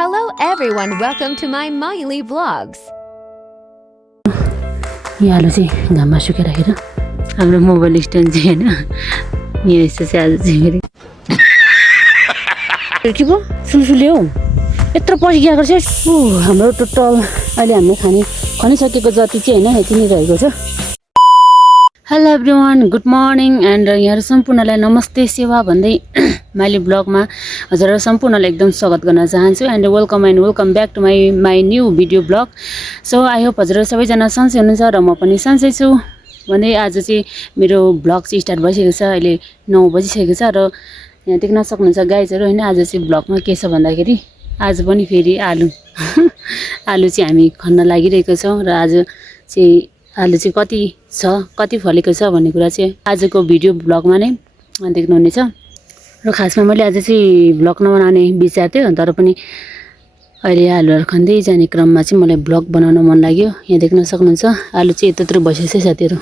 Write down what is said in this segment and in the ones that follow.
Hello everyone, welcome to my Miley Vlogs. यहाँ आलु चाहिँ घाममा सुकेर राखेर हाम्रो मोबाइल स्ट्यान्ड चाहिँ हैन यहाँ यस्तो चाहिँ आज चाहिँ फेरि के भयो सुलसुले हौ यत्रो पछि गएको छ हाम्रो टोटल अहिले हामीले खनिसकेको जति चाहिँ हैन यति नै रहेको छ। Hello everyone, good morning and यहाँहरु सम्पूर्णलाई नमस्ते सेवा भन्दै माइली ब्लगमा हजुरहरु सम्पूर्णलाई एकदम स्वागत गर्न चाहन्छु and welcome back to my new video blog. So I hope हजुरहरु सबैजना सन्चै हुनुहुन्छ र म पनि सन्चै छु। भने आज चाहिँ मेरो ब्लग चाहिँ स्टार्ट भइसकेको छ। अहिले 9 बजिसकेको छ र यहाँ देख्न सक्नुहुन्छ गाइजहरु हैन। आज चाहिँ ब्लगमा के छ भन्दाखेरि आज पनि फेरि आलु आलु चाहिँ हामी खन्न लागिरहेको छौं र आज चाहिँ आलु चाहिँ कति फलेको छ भन्ने कुरा चाहिँ आजको भिडियो ब्लगमा नै देख्नुहुनेछ। र खासमा मैले आज चाहिँ ब्लग नबनाउने विचार थियो, तर पनि अहिले आलुहरु खन्दै जाने क्रममा चाहिँ मलाई ब्लग बनाउन मन लाग्यो। यहाँ देख्न सक्नुहुन्छ आलु चाहिँ यत्रो भइसक्यो साथीहरु,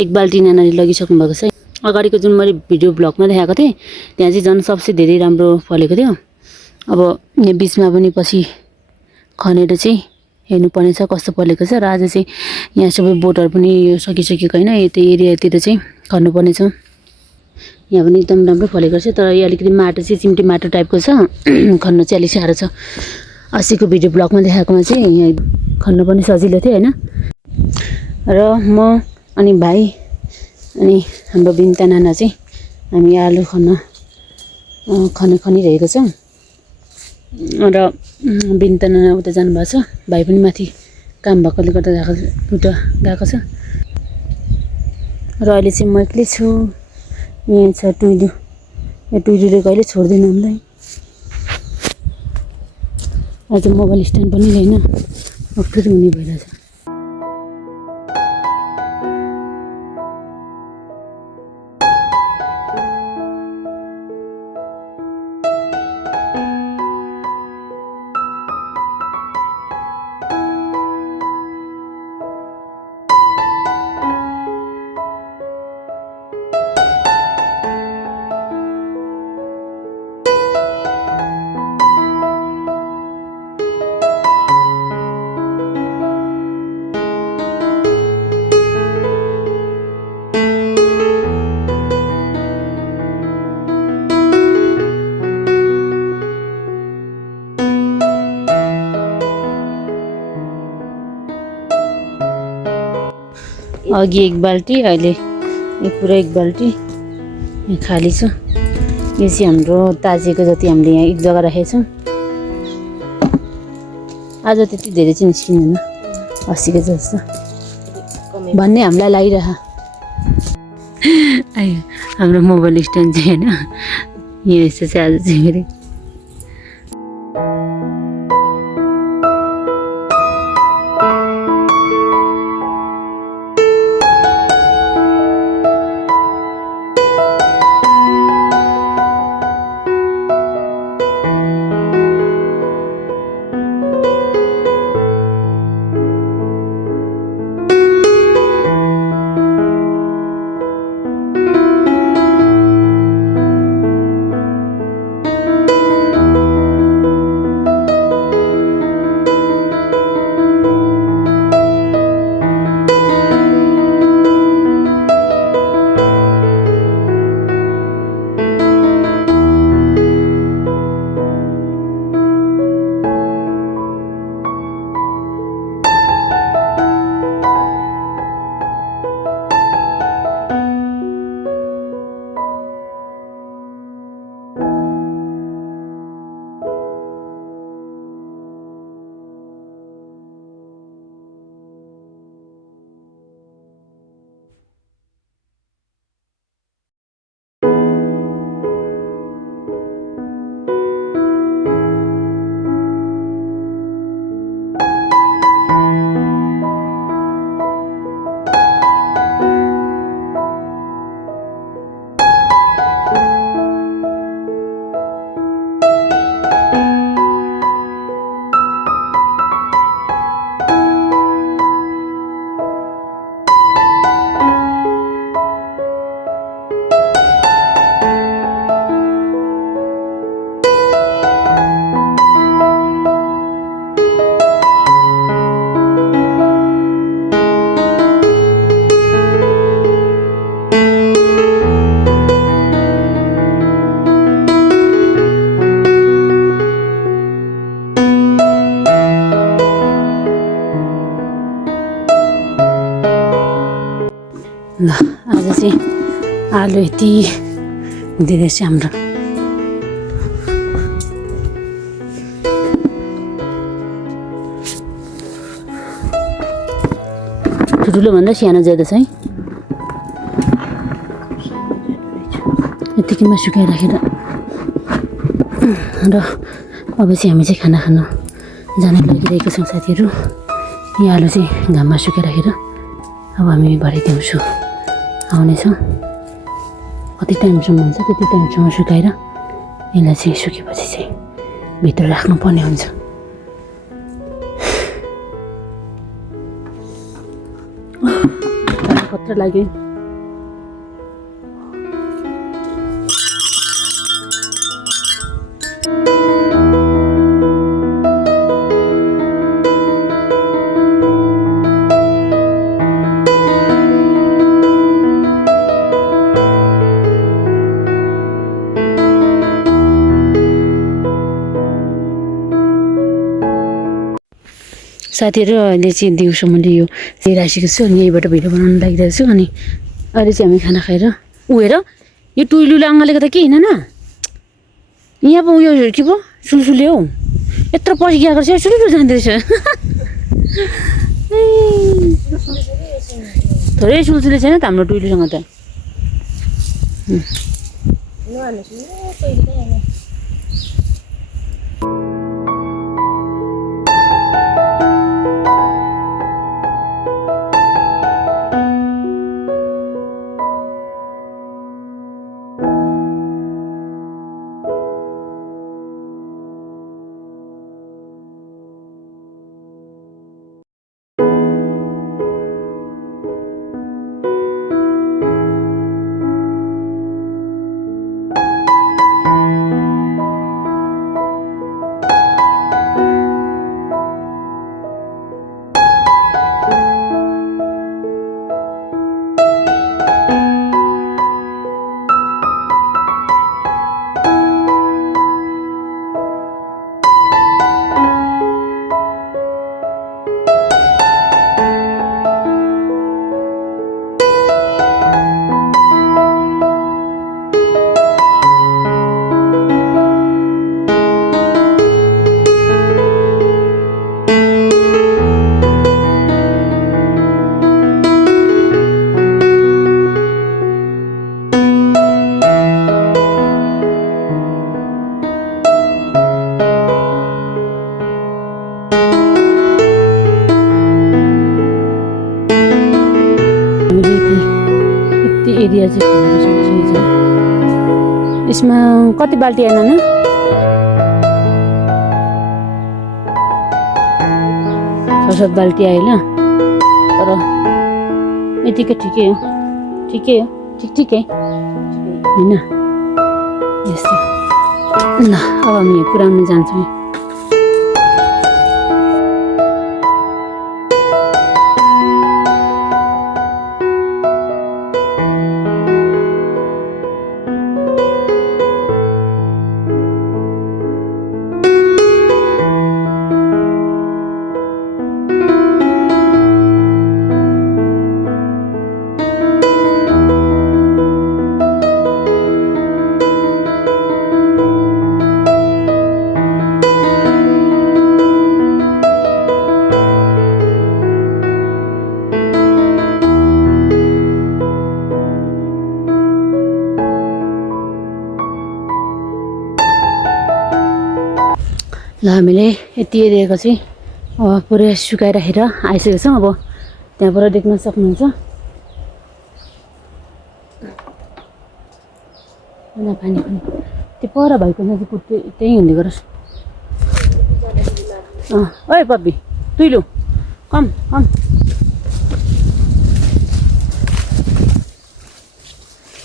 एक बाल्टी नानाले लगिसक्नु भएको छ। अगाडिको जुन मैले भिडियो ब्लगमा देखाएको थिएँ त्यहाँ चाहिँ झन् सबसे धेरै राम्रो फलेको थियो। अब यहाँ बीचमा पनि पछि खनेर चाहिँ हेर्नुपर्ने छ कस्तो फलेको छ। र आज चाहिँ यहाँ सबै बोटहरु पनि सकिसकेको हैन, यतै एरियातिर चाहिँ खन्नुपर्ने छ। यहाँ पनि एकदम राम्रो फलेको छ, तर यो अलिकति माटो चाहिँ चिम्टी माटो टाइपको छ, खन्न चाहिँ अलिक साह्रो छ। अस्तिको भिडियो ब्लगमा देखाएकोमा चाहिँ यहाँ खन्न पनि सजिलो थियो हैन। र म अनि भाइ अनि हाम्रो बिन्ता नाना चाहिँ हामी आलु खनिरहेको छौं। र बिन्ता नाना उता जानुभएको छ, भाइ पनि माथि काम भएकोले गर्दा गएको छ। र अहिले चाहिँ म एक्लै छु। यहाँ छ टुइलु, यो टुइलुले कहिले छोड्दैन हामीलाई। आज मोबाइल स्ट्यान्ड पनि छैन, अप्ठ्यारो हुने भइरहेछ। अघि एक बाल्टी, अहिले पुरा एक बाल्टी यहाँ खाली छ। यो चाहिँ हाम्रो ताजेको जति हामीले यहाँ एक जग्गा राखेको छौं। आज त्यति धेरै चाहिँ निस्किँदैन, अस्तिको जस्तो भन्ने हामीलाई लागिरह। हाम्रो मोबाइल स्ट्यान्ड चाहिँ हैन यहाँ यस्तो चाहिँ आज चाहिँ फेरि ल आज चाहिँ आलु यति हुँदै रहेछ हाम्रो ठुलो भन्दा सानो ज्यादा छ है यतिकैमा सुकाइराखेर र अब चाहिँ हामी चाहिँ खाना खान जान लागिरहेको छौँ साथीहरू यो आलु चाहिँ घाममा सुकाइराखेर अब हामी भरे दिउँसो आउनेछौँ कति टाइमसम्म हुन्छ त्यति टाइमसम्म सुकाएर यसलाई चाहिँ सुकेपछि चाहिँ भित्र राख्नुपर्ने हुन्छ खतरा लाग्यो साथीहरू अहिले चाहिँ दिउँसो मैले यो राखेको छु अनि यहीबाट भिडियो बनाउनु लागिरहेको छु अनि अहिले चाहिँ हामी खाना खाएर हेर यो टुइलुले अङ्गालेको त के होइन यहाँ पो उयो के पो सुलसुले हौ यत्रो पछि गएको रहेछ सुलसुले जाँदो रहेछ थोरै सुलसुले छैन त हाम्रो टुइलुसँग त एरिया चाहिँ यसमा कति बाल्टी आएन न 6-7 बाल्टी आयो ल तर यतिकै ठिकै हो ठिकै हैन यस्तो ल अब हामी पुराउन जान्छौँ ल हामीले यति एरियाको चाहिँ अब पुरै सुकाइराखेर आइसकेको छौँ अब त्यहाँबाट देख्न सक्नुहुन्छ पानी पनि त्यो पर भएको नजिक त्यही हुँदै गरोस् ओए पप्पी तुइलु कम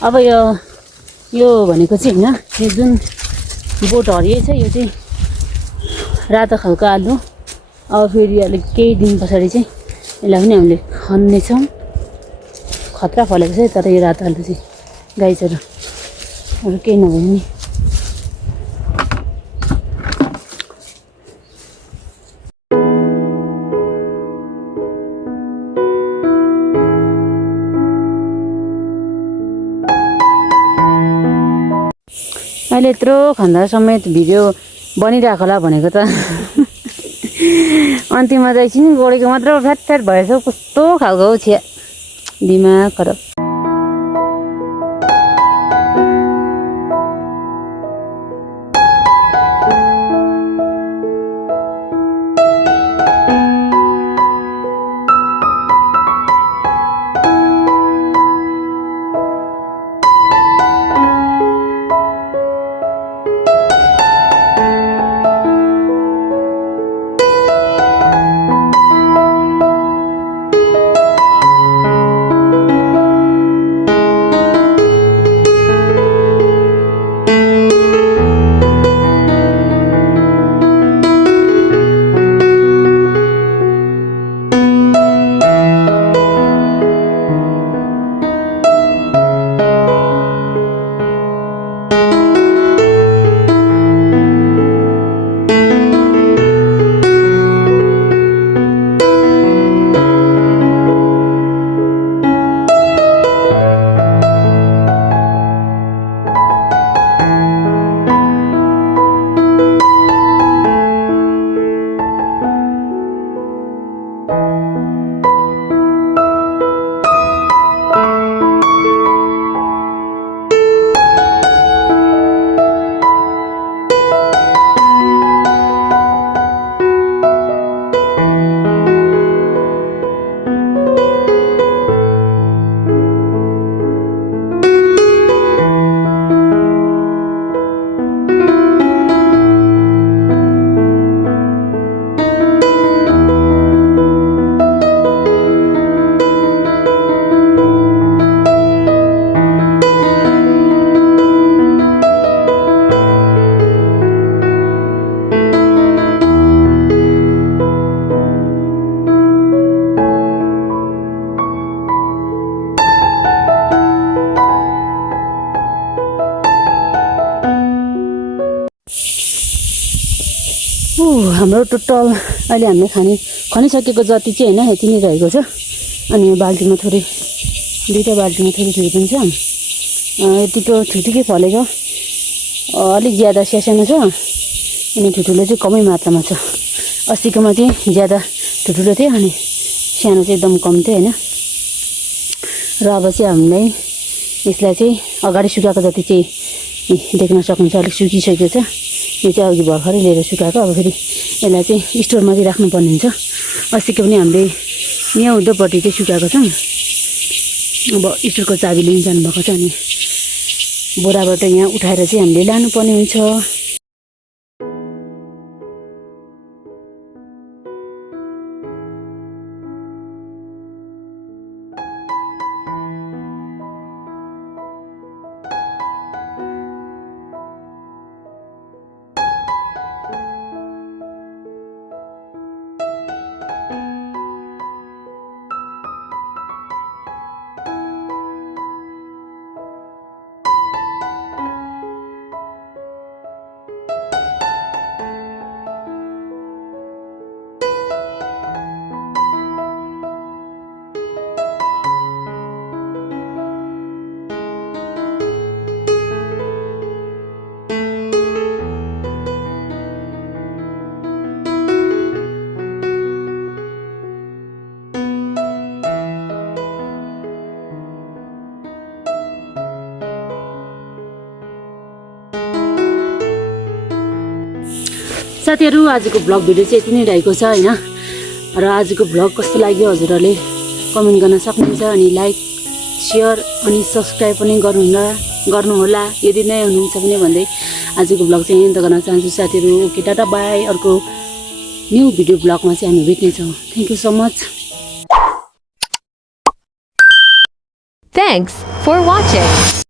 अब यो भनेको चाहिँ हैन यो जुन बोट हरियै छ यो चाहिँ रातो खालको आलु अब फेरि अलिक केही दिन पछाडि चाहिँ यसलाई पनि हामीले खन्नेछौँ खतरा फलेको छ तर यो रातो आलु चाहिँ गाई चरो अरू केही नभए नि मैले यत्रो खन्दा समेत भिडियो बनिरहेको होला भनेको त अन्तिममा चाहिँ एकछिन गोडेको मात्र फ्याट फ्याट भएछ कस्तो खालको छ्या दिमाग खराब हाम्रो टोटल अहिले हामीले खनिसकेको जति चाहिँ होइन यति नै रहेको छ अनि यो बाल्टीमा थोरै दुईवटा बाल्टीमा थोरै थोरै पनि छ यतिको ठुल्ठुकै फलेको अलिक ज्यादा सानो छ अनि ठुल्ठुलो चाहिँ कमै मात्रामा छ अस्तिकोमा चाहिँ ज्यादा ठुल्ठुलो थियो अनि सानो चाहिँ एकदम कम थियो होइन र अब चाहिँ हामीलाई यसलाई चाहिँ अगाडि सुकाएको जति चाहिँ देख्न सक्नुहुन्छ अलिक सुकिसकेको छ यो चाहिँ अघि भर्खरै लिएर सुकाएको अब फेरि यसलाई चाहिँ स्टोरमा चाहिँ राख्नुपर्ने हुन्छ अस्तिको पनि हामीले यहाँ उल्टोपट्टि चाहिँ सुकाएको छौँ अब स्टोरको चाबी लिन जानुभएको छ अनि बोराबाट यहाँ उठाएर चाहिँ हामीले लानुपर्ने हुन्छ साथीहरु आजको भ्लग भिडियो चाहिँ यति नै रहेको छ हैन र आजको भ्लग कस्तो लाग्यो हजुरहरुले कमेन्ट गर्न सक्नुहुन्छ अनि लाइक शेयर अनि सब्स्क्राइब पनि गर्नुहोला यदि नयाँ हुनुहुन्छ भने भन्दै आजको भ्लग चाहिँ यही गर्न चाहन्छु साथीहरु ओके टाटा बाइ अर्को न्यू भिडियो भ्लगमा चाहिँ हामी भेट्ने छौं thank you so much Thanks for watching.